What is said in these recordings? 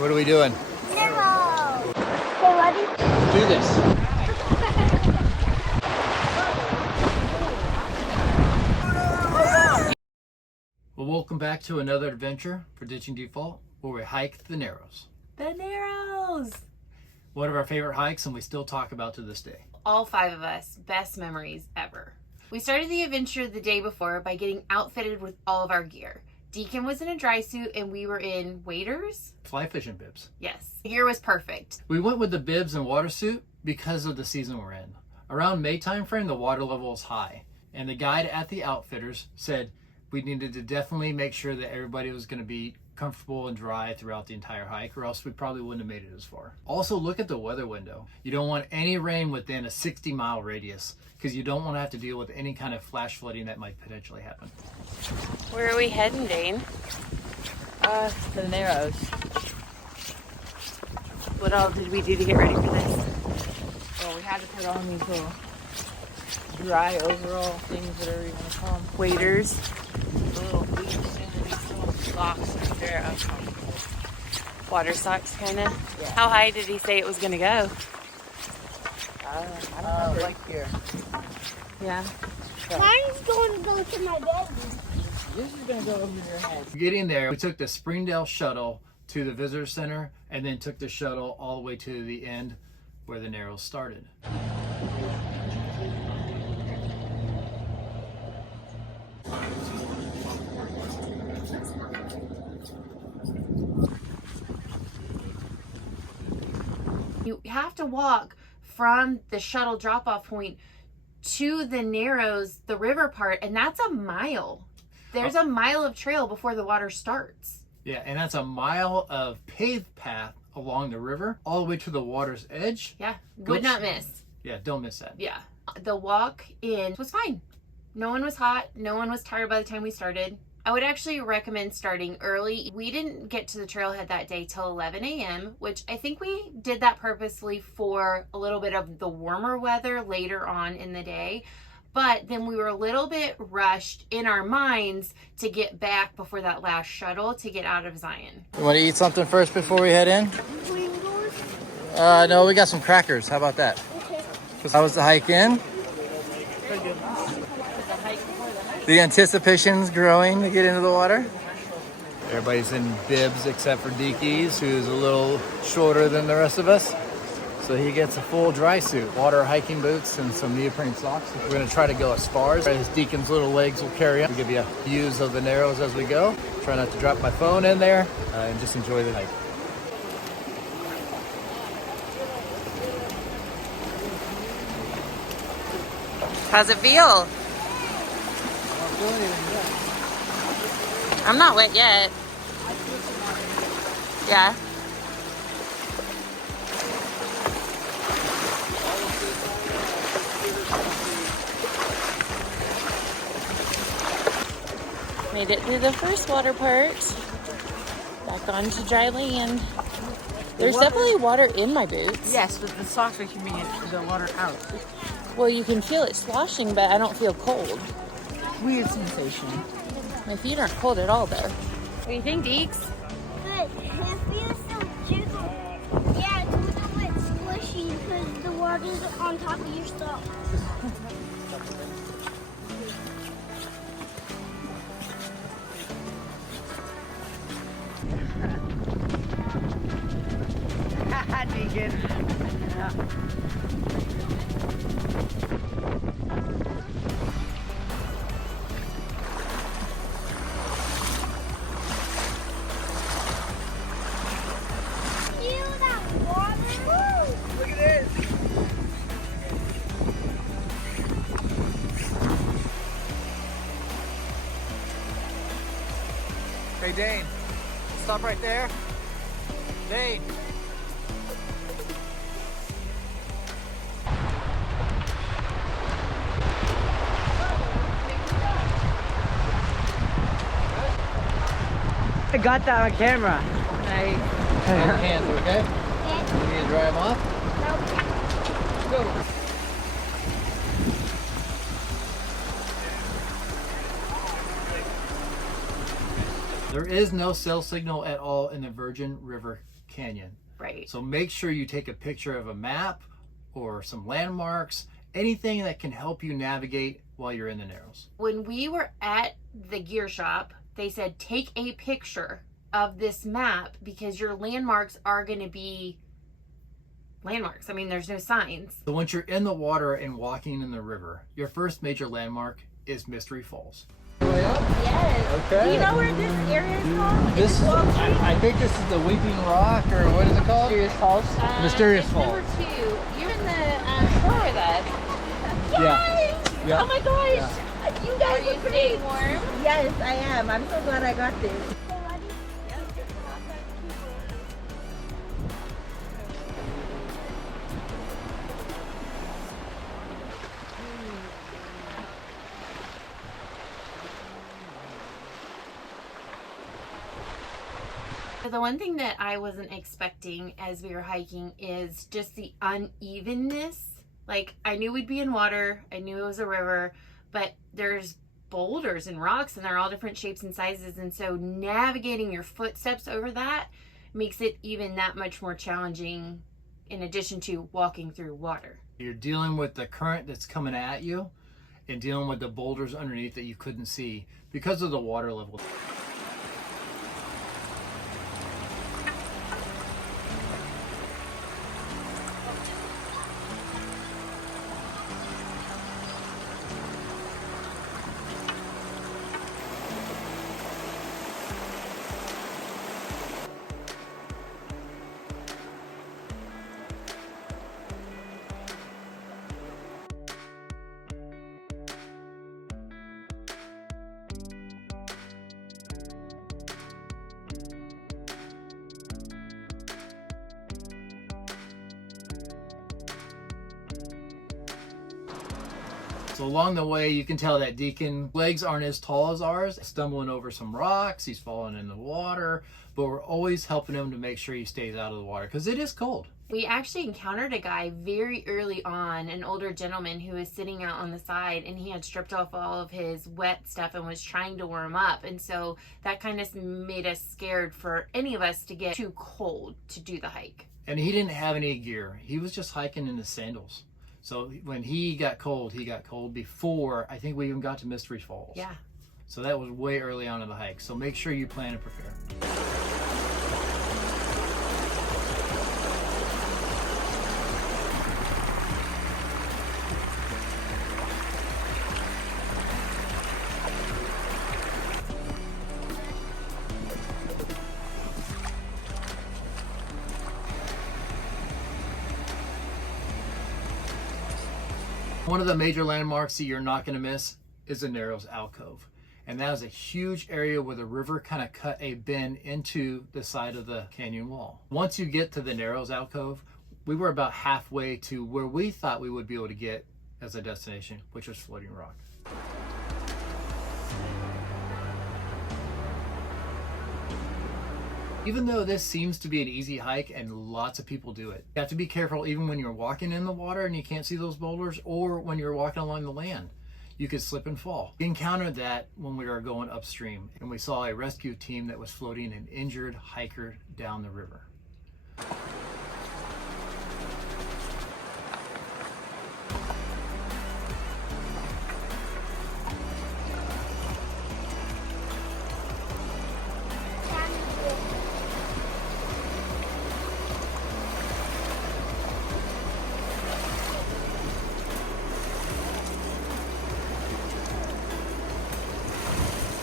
What are we doing? Zero. Okay, ready? Let's do this. Well, welcome back to another adventure for Ditching Default, where we hike the Narrows. The Narrows! One of our favorite hikes, and we still talk about to this day. All 5 of us, best memories ever. We started the adventure the day before by getting outfitted with all of our gear. Deacon was in a dry suit and we were in waders? Fly fishing bibs. Yes. Gear was perfect. We went with the bibs and water suit because of the season we're in. Around May time frame, the water level is high, and the guide at the outfitters said we needed to definitely make sure that everybody was going to be comfortable and dry throughout the entire hike, or else we probably wouldn't have made it as far. Also, look at the weather window. You don't want any rain within a 60-mile radius because you don't want to have to deal with any kind of flash flooding that might potentially happen. Where are we heading, Dane? To the Narrows. What all did we do to get ready for this? Well, we had to put on these little dry overall things, whatever you want to call them. Waders. The little boots and these little socks are very uncomfortable. Water socks, kind of. Yeah. How high did he say it was going to go? I don't know, like here. Yeah. Mine's going to go to my belly. This is going to go over your head. Getting there, we took the Springdale shuttle to the visitor center and then took the shuttle all the way to the end where the Narrows started. You have to walk from the shuttle drop-off point to the Narrows, the river part, and that's a mile. There's a mile of trail before the water starts. Yeah, and that's a mile of paved path along the river all the way to the water's edge. Yeah, would not miss. Yeah, don't miss that. Yeah, the walk in was fine. No one was hot. No one was tired by the time we started. I would actually recommend starting early. We didn't get to the trailhead that day till 11 a.m., which I think we did that purposely for a little bit of the warmer weather later on in the day. But then we were a little bit rushed in our minds to get back before that last shuttle to get out of Zion. You want to eat something first before we head in? Pringles. No, we got some crackers. How about that? Okay. How was the hike in? The anticipation's growing to get into the water. Everybody's in bibs except for Deakies, who's a little shorter than the rest of us. So he gets a full dry suit, water hiking boots, and some neoprene socks. We're gonna try to go as far as Deacon's little legs will carry him. We'll give you views of the Narrows as we go. Try not to drop my phone in there and just enjoy the hike. How's it feel? I'm not wet yet. Yeah. Made it through the first water part. Back onto dry land. There's definitely water in my boots. Yes, but the socks are keeping the water out. Well, you can feel it sloshing, but I don't feel cold. Weird sensation. My feet aren't cold at all, though. What do you think, Deeks? Good. It feels so jiggle. Yeah, it's a little bit squishy because the water's on top of your stuff. Deacon. Feel that water? Look at this. Hey, Dane, stop right there. Dane. I got that on camera. Nice. Hands, okay? You need to dry them off? Nope. Go. There is no cell signal at all in the Virgin River canyon. Right. So make sure you take a picture of a map or some landmarks, anything that can help you navigate while you're in the Narrows. When we were at the gear shop, they said take a picture of this map because your landmarks are going to be landmarks. I mean, there's no signs. So once you're in the water and walking in the river, your first major landmark is Mystery Falls. Yes. Okay. Do you know where this area is called? This Is it Wall Street? I think this is the Weeping Rock, or what is it called? Mysterious Falls. Mysterious it's Falls. Number 2. You're in the shore with us. Yeah. Yeah. Oh my gosh. You guys are pretty warm. Yes, I am. I'm so glad I got this. The one thing that I wasn't expecting as we were hiking is just the unevenness. Like, I knew we'd be in water, I knew it was a river, but there's boulders and rocks and they're all different shapes and sizes, and so navigating your footsteps over that makes it even that much more challenging in addition to walking through water. You're dealing with the current that's coming at you and dealing with the boulders underneath that you couldn't see because of the water level. So along the way, you can tell that Deacon legs aren't as tall as ours, stumbling over some rocks, he's falling in the water, but we're always helping him to make sure he stays out of the water because it is cold. We actually encountered a guy very early on, an older gentleman who was sitting out on the side, and he had stripped off all of his wet stuff and was trying to warm up. And so that kind of made us scared for any of us to get too cold to do the hike. And he didn't have any gear. He was just hiking in his sandals. So when he got cold before I think we even got to Mystery Falls. Yeah. So that was way early on in the hike. So make sure you plan and prepare. One of the major landmarks that you're not going to miss is the Narrows Alcove. And that is a huge area where the river kind of cut a bend into the side of the canyon wall. Once you get to the Narrows Alcove, we were about halfway to where we thought we would be able to get as a destination, which was Floating Rock. Even though this seems to be an easy hike and lots of people do it, you have to be careful even when you're walking in the water and you can't see those boulders, or when you're walking along the land. You could slip and fall. We encountered that when we were going upstream and we saw a rescue team that was floating an injured hiker down the river.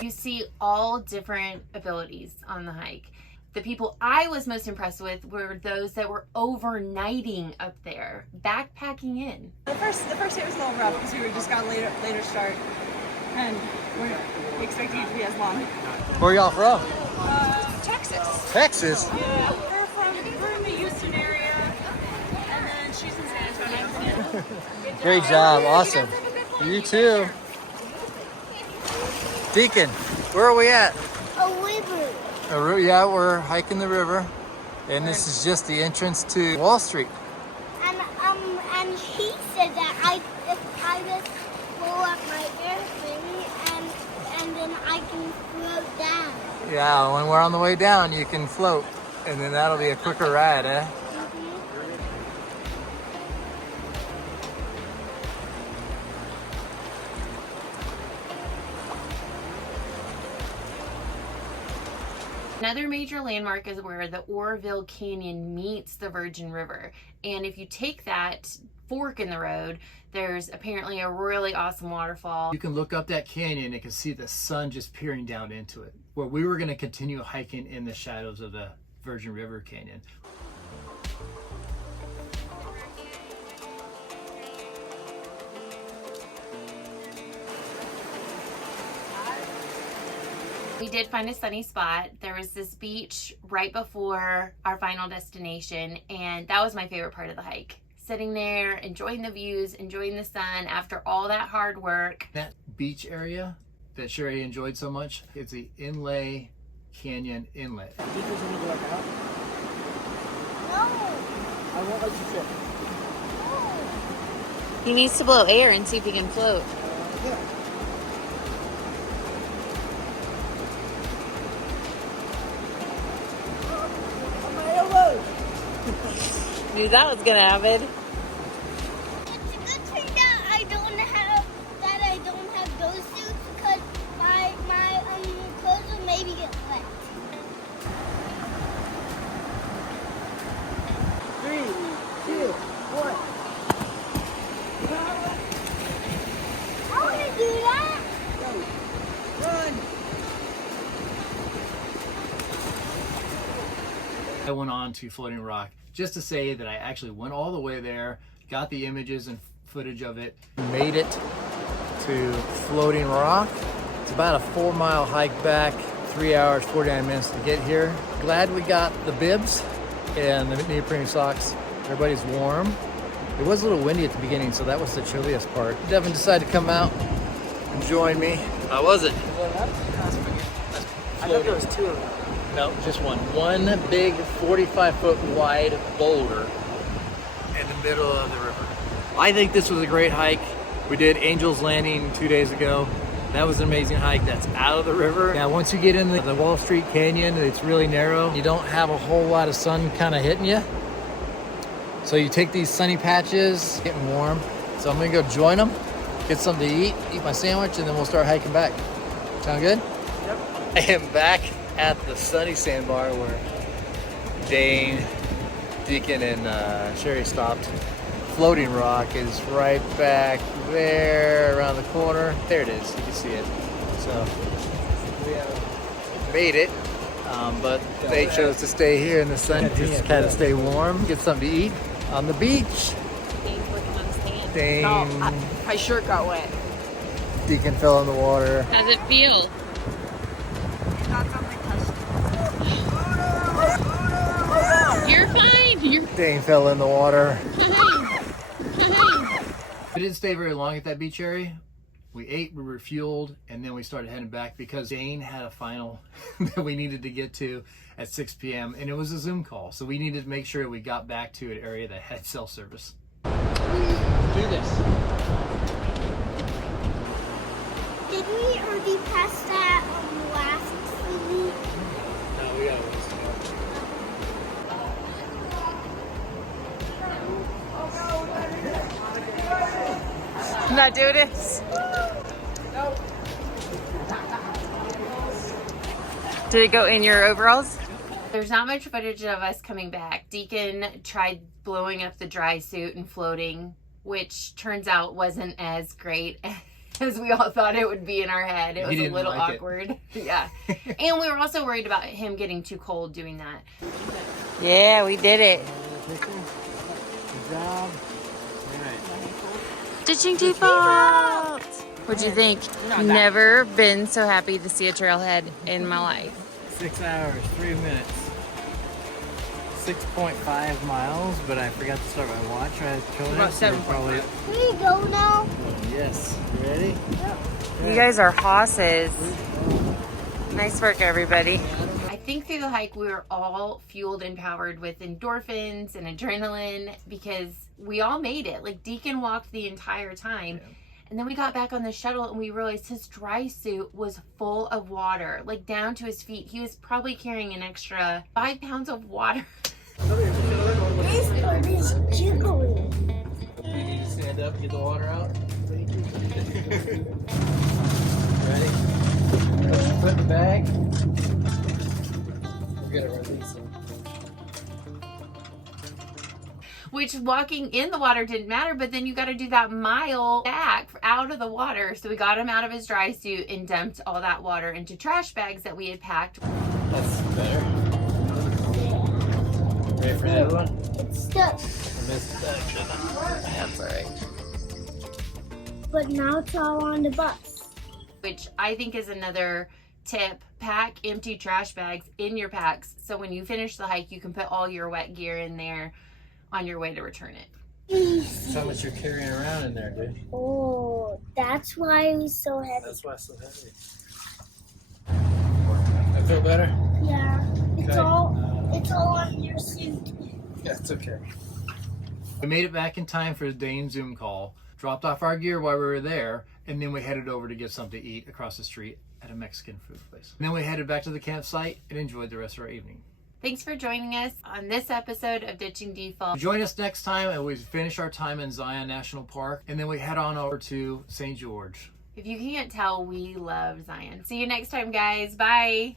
You see all different abilities on the hike. The people I was most impressed with were those that were overnighting up there, backpacking in. The first day was a little rough because we just got a later start, and we expected it to be as long. Where y'all from? Texas. Texas? Yeah, we're in the Houston area, and then she's in San Antonio. Great job, awesome. You too. Deacon, where are we at? A river. Yeah, we're hiking the river, and this is just the entrance to Wall Street. And he said that if I just blow up my airplane and then I can float down. Yeah, when we're on the way down, you can float. And then that'll be a quicker ride, eh? Another major landmark is where the Oroville Canyon meets the Virgin River. And if you take that fork in the road, there's apparently a really awesome waterfall. You can look up that canyon and can see the sun just peering down into it. Where we were going to continue hiking in the shadows of the Virgin River Canyon. We did find a sunny spot. There was this beach right before our final destination, and that was my favorite part of the hike. Sitting there, enjoying the views, enjoying the sun after all that hard work. That beach area that Sherry enjoyed so much, it's the Inlay Canyon Inlet. No. I won't let you sit. He needs to blow air and see if he can float. Knew that was gonna happen. It's a good thing that I don't have those suits because my clothes will maybe get wet. 3, 2, 1. I want to do that. Run. I went on to Floating Rock just to say that I actually went all the way there, got the images and footage of it. Made it to Floating Rock. It's about a 4-mile hike back, 3 hours, 49 minutes to get here. Glad we got the bibs and the neoprene socks. Everybody's warm. It was a little windy at the beginning, so that was the chilliest part. Devin decided to come out and join me. How was it? I thought there was 2 of them. No, just one. One big 45-foot wide boulder in the middle of the river. I think this was a great hike. We did Angel's Landing 2 days ago. That was an amazing hike. That's out of the river. Yeah, once you get in the Wall Street Canyon, it's really narrow. You don't have a whole lot of sun kind of hitting you. So you take these sunny patches, getting warm. So I'm gonna go join them, get something to eat my sandwich, and then we'll start hiking back. Sound good? Yep. I am back at the sunny sandbar where Dane, Deacon, and Sherry stopped. Floating Rock is right back there around the corner. There it is, you can see it. So we have made it, but they chose to stay here in the sun just to kind of stay warm, get something to eat on the beach. Dane's looking on his hand. Dane, No, my shirt got wet. Deacon fell in the water. How's it feel? You're fine. You're Dane fell in the water. fine. Fine. We didn't stay very long at that beach area. We ate, we refueled, and then we started heading back because Dane had a final that we needed to get to at 6 p.m. and it was a Zoom call. So we needed to make sure we got back to an area that had cell service. Do this. Did we already pass that on the last season? No, we got it. Not doing it. Did it go in your overalls? There's not much footage of us coming back. Deacon tried blowing up the dry suit and floating, which turns out wasn't as great as we all thought it would be in our head. It was a little awkward. Yeah. And we were also worried about him getting too cold doing that. Yeah, we did it. Good job. Ditching default. What'd you think? Never been so happy to see a trailhead in my life. 6 hours, 3 minutes. 6.5 miles, but I forgot to start my watch. I killed About it. So 7.5. probably. Can we go now? Yes. You ready? You guys are hosses. Nice work, everybody. I think through the hike we were all fueled and powered with endorphins and adrenaline because we all made it. Like Deacon walked the entire time. Yeah. And then we got back on the shuttle and we realized his dry suit was full of water, like down to his feet. He was probably carrying an extra 5 pounds of water. This one is jiggling. You need to stand up and get the water out. Ready? Put in the bag. We're gonna release him. Which walking in the water didn't matter, but then you got to do that mile back out of the water. So we got him out of his dry suit and dumped all that water into trash bags that we had packed. That's better. Ready for the other one? It's stuck. I missed that, shouldn't I? That's alright. But now it's all on the bus. Which I think is another tip. Pack empty trash bags in your packs. So when you finish the hike, you can put all your wet gear in there on your way to return it. That's how much you're carrying around in there, dude. Oh, that's why it was so heavy. That's why it's so heavy. I feel better? Yeah, it's Okay. all on your suit. Yeah, it's okay. We made it back in time for the Dane Zoom call, dropped off our gear while we were there, and then we headed over to get something to eat across the street at a Mexican food place. And then we headed back to the campsite and enjoyed the rest of our evening. Thanks for joining us on this episode of Ditching Default. Join us next time and we finish our time in Zion National Park, and then we head on over to St. George. If you can't tell, we love Zion. See you next time, guys. Bye.